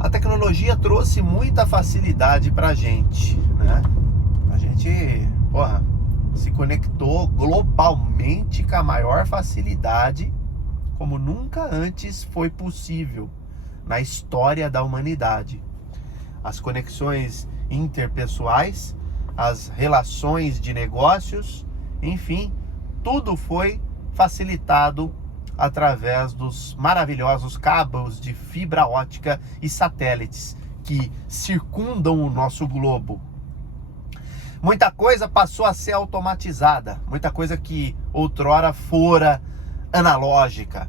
A tecnologia trouxe muita facilidade pra gente, né? A gente, se conectou globalmente com a maior facilidade como nunca antes foi possível na história da humanidade. As conexões interpessoais, as relações de negócios, enfim, tudo foi facilitado através dos maravilhosos cabos de fibra ótica e satélites que circundam o nosso globo. Muita coisa passou a ser automatizada, muita coisa que outrora fora analógica.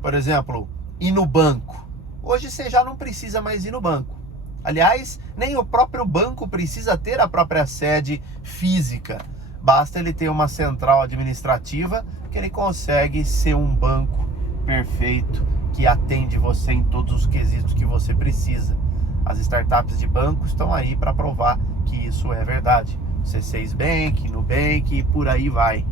Por exemplo, ir no banco. Hoje você já não precisa mais ir no banco. Aliás, nem o próprio banco precisa ter a própria sede física. Basta ele ter uma central administrativa que ele consegue ser um banco perfeito que atende você em todos os quesitos que você precisa. As startups de banco estão aí para provar que isso é verdade. C6 Bank, Nubank e por aí vai.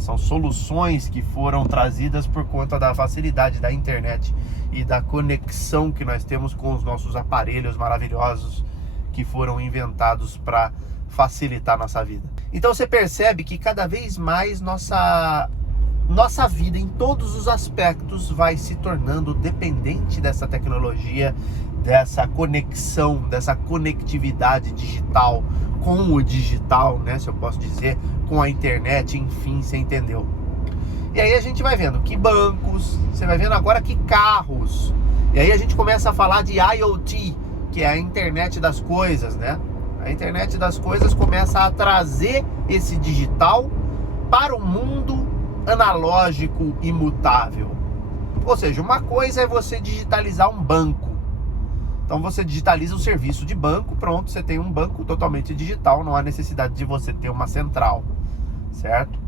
São soluções que foram trazidas por conta da facilidade da internet e da conexão que nós temos com os nossos aparelhos maravilhosos que foram inventados para facilitar nossa vida. Então você percebe que cada vez mais nossa vida em todos os aspectos vai se tornando dependente dessa tecnologia, dessa conexão, dessa conectividade digital com o digital, se eu posso dizer, com a internet, enfim, você entendeu? E aí a gente vai vendo que bancos, você vai vendo agora que carros, e aí a gente começa a falar de IoT, que é a internet das coisas, A internet das coisas começa a trazer esse digital para o mundo analógico imutável. Ou seja, uma coisa é você digitalizar um banco. Então você digitaliza o serviço de banco, pronto, você tem um banco totalmente digital, não há necessidade de você ter uma central, certo?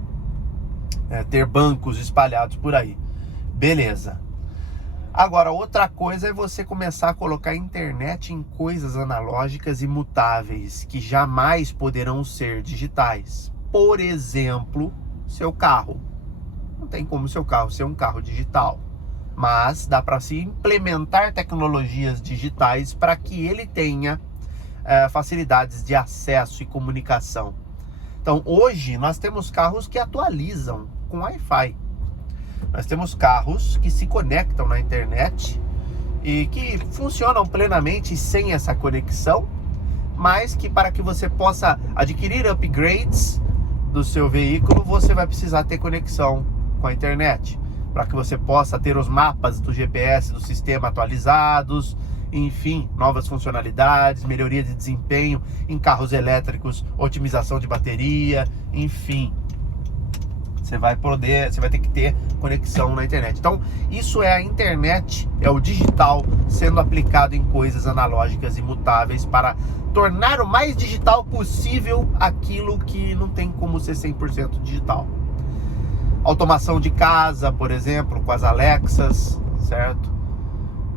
Ter bancos espalhados por aí. Beleza. Agora, outra coisa é você começar a colocar a internet em coisas analógicas e imutáveis, que jamais poderão ser digitais. Por exemplo, seu carro. Não tem como seu carro ser um carro digital. Mas dá para se implementar tecnologias digitais para que ele tenha facilidades de acesso e comunicação. Então, hoje nós temos carros que atualizam com Wi-Fi. Nós temos carros que se conectam na internet e que funcionam plenamente sem essa conexão, mas que para que você possa adquirir upgrades do seu veículo, você vai precisar ter conexão com a internet. Para que você possa ter os mapas do GPS do sistema atualizados, enfim, novas funcionalidades, melhoria de desempenho em carros elétricos, otimização de bateria, enfim. Você vai ter que ter conexão na internet. Então, isso é a internet, é o digital sendo aplicado em coisas analógicas e imutáveis para tornar o mais digital possível aquilo que não tem como ser 100% digital. Automação de casa, por exemplo, com as Alexas, certo?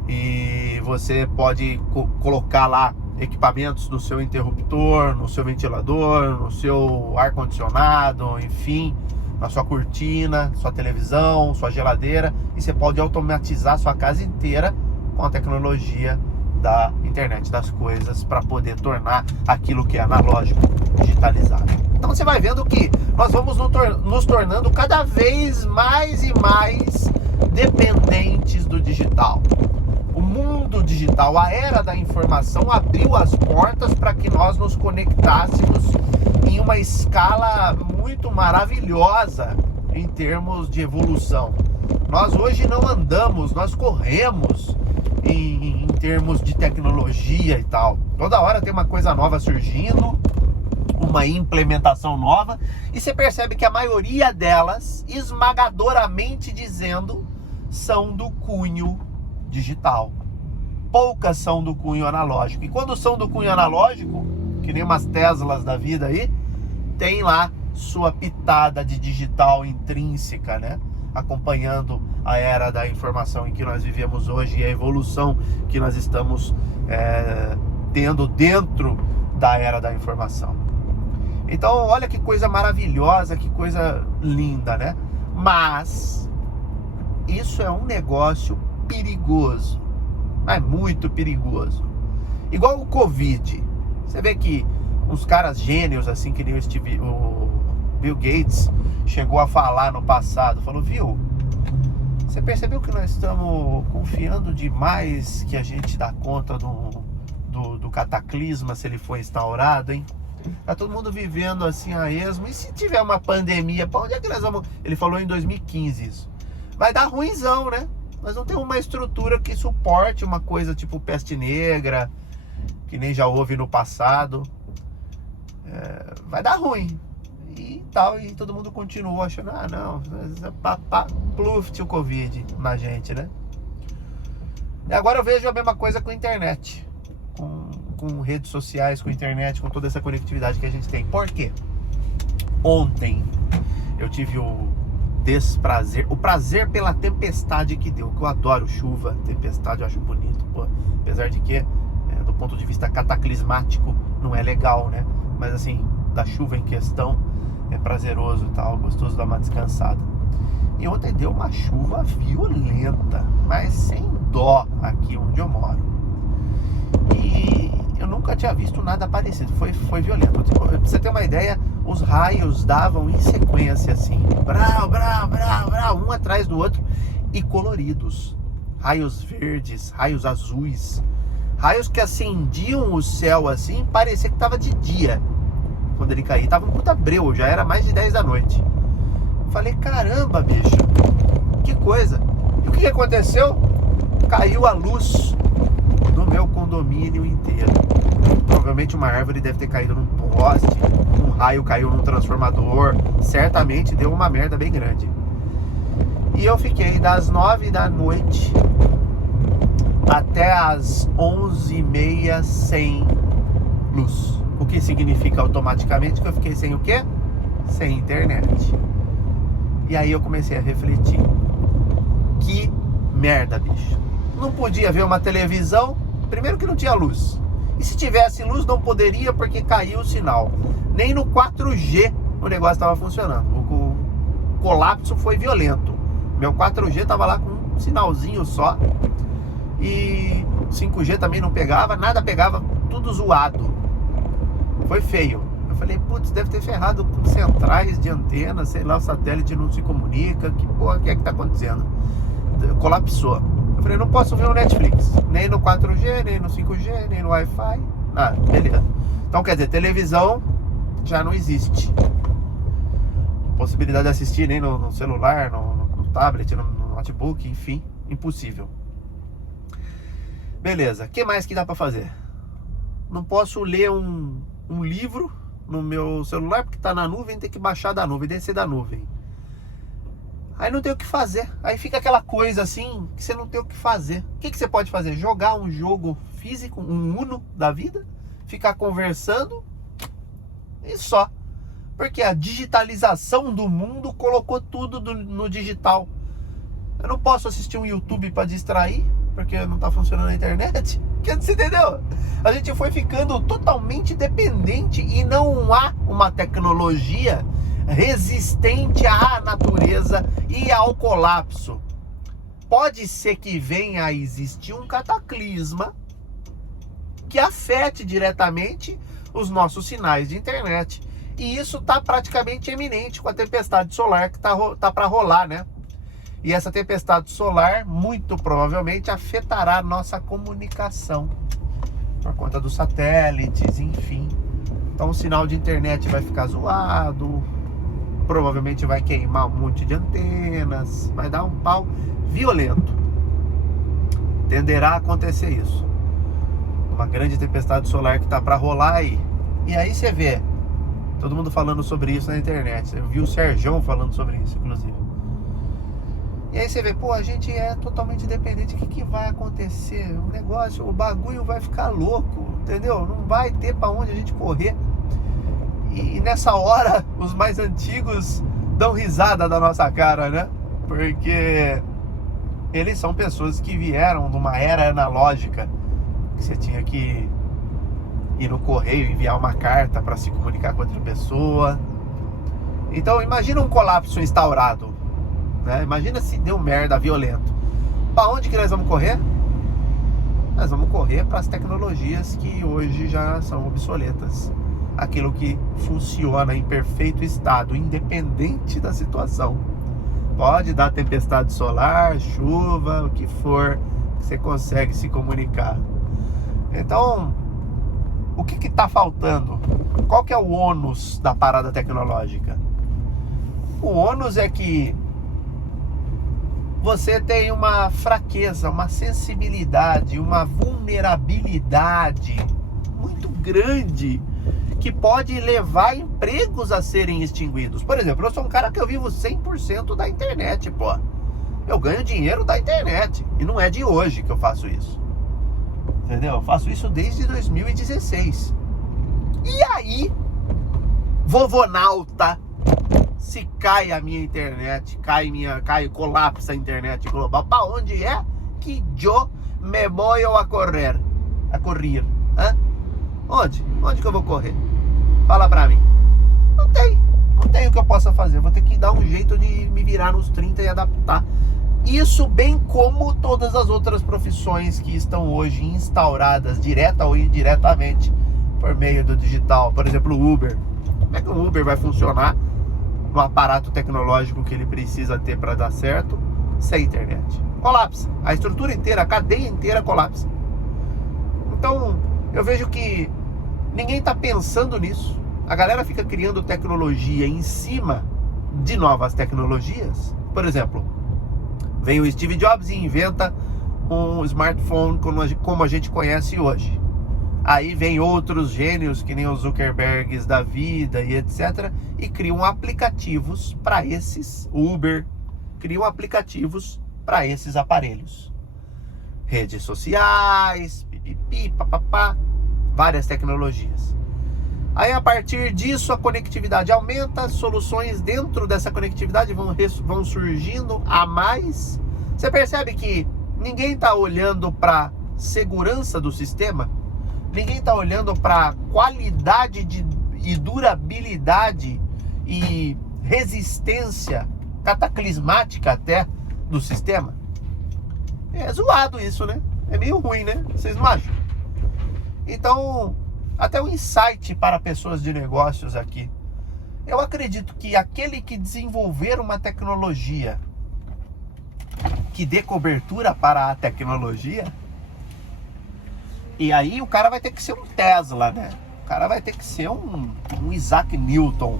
E você pode colocar lá equipamentos no seu interruptor, no seu ventilador, no seu ar-condicionado, enfim, na sua cortina, sua televisão, sua geladeira, e você pode automatizar sua casa inteira com a tecnologia da internet das coisas para poder tornar aquilo que é analógico digitalizado. Então você vai vendo que nós vamos nos tornando cada vez mais e mais dependentes do digital. O mundo digital, a era da informação abriu as portas para que nós nos conectássemos em uma escala muito maravilhosa em termos de evolução. Nós hoje não andamos, nós corremos em termos de tecnologia e tal. Toda hora tem uma coisa nova surgindo, uma implementação nova, e você percebe que a maioria delas, esmagadoramente dizendo, são do cunho digital. Poucas são do cunho analógico. E quando são do cunho analógico, que nem umas Teslas da vida aí, tem lá sua pitada de digital intrínseca, acompanhando a era da informação em que nós vivemos hoje e a evolução que nós estamos tendo dentro da era da informação. Então, olha que coisa maravilhosa, que coisa linda, Mas isso é um negócio perigoso. mas muito perigoso. Igual o Covid. Você vê que uns caras gênios assim, que nem o Bill Gates chegou a falar no passado, falou, viu, você percebeu que nós estamos confiando demais que a gente dá conta do cataclisma se ele for instaurado, hein? Tá todo mundo vivendo assim a esmo. E se tiver uma pandemia, pra onde é que nós vamos? Ele falou em 2015 isso. Vai dar ruinzão, né? Nós não temos uma estrutura que suporte uma coisa tipo peste negra, que nem já houve no passado. Vai dar ruim. E tal, e todo mundo continuou achando, não, pluft o Covid na gente, né? E agora eu vejo a mesma coisa com a internet, com redes sociais, com a internet, com toda essa conectividade que a gente tem. Por quê? Ontem eu tive o prazer pela tempestade que deu, que eu adoro chuva, tempestade eu acho bonito, pô, apesar de que, do ponto de vista cataclismático, não é legal, né? Mas assim, da chuva em questão, é prazeroso e tal, gostoso dar uma descansada. E ontem deu uma chuva violenta, mas sem dó aqui onde eu moro. E eu nunca tinha visto nada parecido, foi violento. Pra você ter uma ideia, os raios davam em sequência assim, brau, brau, brau, brau, um atrás do outro, e coloridos. Raios verdes, raios azuis, raios que acendiam o céu assim, parecia que tava de dia. Quando ele caía, tava um puta breu, já era mais de 10 da noite. Falei, caramba, bicho, que coisa. E o que aconteceu? Caiu a luz do meu condomínio inteiro. Provavelmente uma árvore deve ter caído num poste, um raio caiu num transformador, certamente deu uma merda bem grande. E eu fiquei das 9 da noite até as 11h30 sem luz. O que significa automaticamente que eu fiquei sem o quê? Sem internet. E aí eu comecei a refletir. Que merda, bicho. Não podia ver uma televisão. Primeiro que não tinha luz. E se tivesse luz não poderia porque caiu o sinal. Nem no 4G o negócio estava funcionando. O colapso foi violento. Meu 4G estava lá com um sinalzinho só. E 5G também não pegava. Nada pegava. Tudo zoado. Foi feio. Eu falei, putz, deve ter ferrado com centrais de antena, sei lá, o satélite não se comunica, que porra que é que tá acontecendo? Colapsou. Eu falei, não posso ver o Netflix, nem no 4G, nem no 5G, nem no Wi-Fi, nada, beleza. Então quer dizer, televisão já não existe. Possibilidade de assistir nem no celular, no tablet, no notebook, enfim, impossível. Beleza, o que mais que dá pra fazer? Não posso ler um livro no meu celular porque tá na nuvem, tem que baixar da nuvem, descer da nuvem. Aí não tem o que fazer. Aí fica aquela coisa assim que você não tem o que fazer. O que você pode fazer? Jogar um jogo físico, um Uno da vida, ficar conversando e só. Porque a digitalização do mundo colocou tudo no digital. Eu não posso assistir um YouTube para distrair porque não tá funcionando a internet. Você entendeu? A gente foi ficando totalmente dependente e não há uma tecnologia resistente à natureza e ao colapso. Pode ser que venha a existir um cataclisma que afete diretamente os nossos sinais de internet. E isso está praticamente eminente com a tempestade solar que tá para rolar, né? E essa tempestade solar, muito provavelmente, afetará a nossa comunicação. Por conta dos satélites, enfim. Então o sinal de internet vai ficar zoado. Provavelmente vai queimar um monte de antenas. Vai dar um pau violento. Tenderá a acontecer isso. Uma grande tempestade solar que está para rolar aí. E aí você vê todo mundo falando sobre isso na internet. Eu vi o Serjão falando sobre isso, inclusive. E aí você vê, pô, a gente é totalmente dependente. O que vai acontecer? O negócio, o bagulho vai ficar louco, entendeu? Não vai ter pra onde a gente correr. E nessa hora, os mais antigos dão risada da nossa cara, né? Porque eles são pessoas que vieram de uma era analógica, que você tinha que ir no correio, enviar uma carta para se comunicar com outra pessoa. Então imagina um colapso instaurado, né? Imagina se deu merda violento. Para onde que nós vamos correr? nós vamos correr para as tecnologias que hoje já são obsoletas. Aquilo que funciona em perfeito estado, independente da situação. Pode dar tempestade solar, chuva, o que for, você consegue se comunicar. Então, o que está faltando? Qual que é o ônus da parada tecnológica? O ônus é que você tem uma fraqueza, uma sensibilidade, uma vulnerabilidade muito grande que pode levar empregos a serem extinguidos. Por exemplo, eu sou um cara que eu vivo 100% da internet, pô. Eu ganho dinheiro da internet e não é de hoje que eu faço isso. Entendeu? Eu faço isso desde 2016. E aí, vovonauta, se cai a minha internet, colapsa a internet global, para onde é que eu me vou a correr? Hã? Onde que eu vou correr? Fala pra mim. Não tem o que eu possa fazer. Vou ter que dar um jeito de me virar nos 30 e adaptar. Isso bem como todas as outras profissões que estão hoje instauradas, direta ou indiretamente, por meio do digital. Por exemplo, o Uber. Como é que o Uber vai funcionar no aparato tecnológico que ele precisa ter para dar certo sem internet? Colapsa. A estrutura inteira, a cadeia inteira colapsa. Então, eu vejo que ninguém está pensando nisso. A galera fica criando tecnologia em cima de novas tecnologias. Por exemplo, vem o Steve Jobs e inventa um smartphone como a gente conhece hoje. Aí vem outros gênios, que nem os Zuckerbergs da vida e etc. E criam aplicativos para esses, Uber, criam aplicativos para esses aparelhos. Redes sociais, pipipi, papapá, várias tecnologias. Aí a partir disso a conectividade aumenta, soluções dentro dessa conectividade vão surgindo a mais. Você percebe que ninguém está olhando para segurança do sistema, ninguém está olhando para qualidade e durabilidade e resistência cataclismática até do sistema. É zoado isso, né? É meio ruim, né? Vocês não acham? Então, até um insight para pessoas de negócios aqui. Eu acredito que aquele que desenvolver uma tecnologia que dê cobertura para a tecnologia, e aí o cara vai ter que ser um Tesla, né? O cara vai ter que ser um Isaac Newton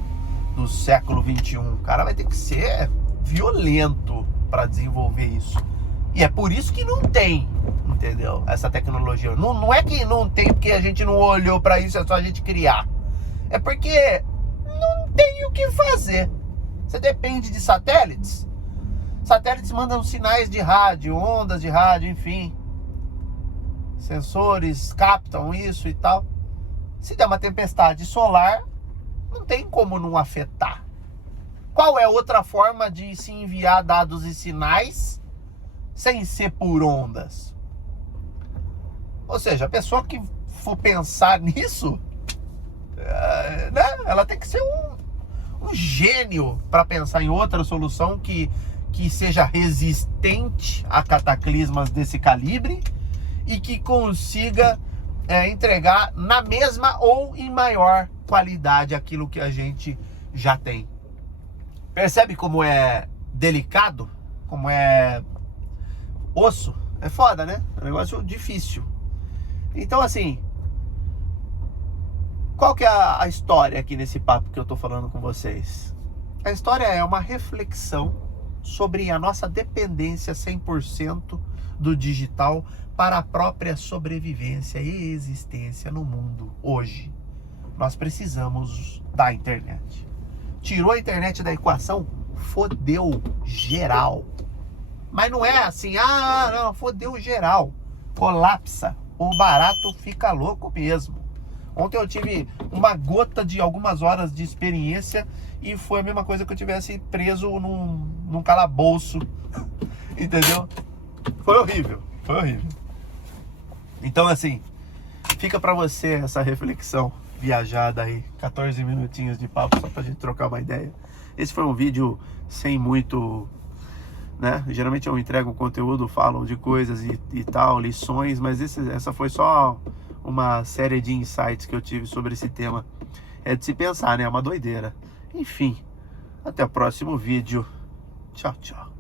do século 21. O cara vai ter que ser violento para desenvolver isso. E é por isso que não tem, entendeu? Essa tecnologia. Não é que não tem porque a gente não olhou para isso, é só a gente criar. É porque não tem o que fazer. Você depende de satélites. Satélites mandam sinais de rádio, ondas de rádio, enfim. Sensores captam isso e tal. Se der uma tempestade solar, não tem como não afetar. Qual é outra forma de se enviar dados e sinais sem ser por ondas? Ou seja, a pessoa que for pensar nisso, né, ela tem que ser um gênio para pensar em outra solução que seja resistente a cataclismas desse calibre e que consiga entregar na mesma ou em maior qualidade aquilo que a gente já tem. Percebe como é delicado? Como é osso? É foda, né? É um negócio difícil. Então, assim, qual que é a história aqui nesse papo que eu tô falando com vocês? A história é uma reflexão sobre a nossa dependência 100% do digital para a própria sobrevivência e existência no mundo hoje. Nós precisamos da internet. Tirou a internet da equação, fodeu geral. Mas não é assim, não, fodeu geral. Colapsa. O barato fica louco mesmo. Ontem eu tive uma gota de algumas horas de experiência e foi a mesma coisa que eu tivesse preso num calabouço. Entendeu? Foi horrível. Então, assim, fica pra você essa reflexão viajada aí. 14 minutinhos de papo só pra gente trocar uma ideia. Esse foi um vídeo sem muito né? Geralmente eu entrego conteúdo, falo de coisas e tal, lições, mas essa foi só uma série de insights que eu tive sobre esse tema. É de se pensar, né? É uma doideira. Enfim, até o próximo vídeo. Tchau, tchau.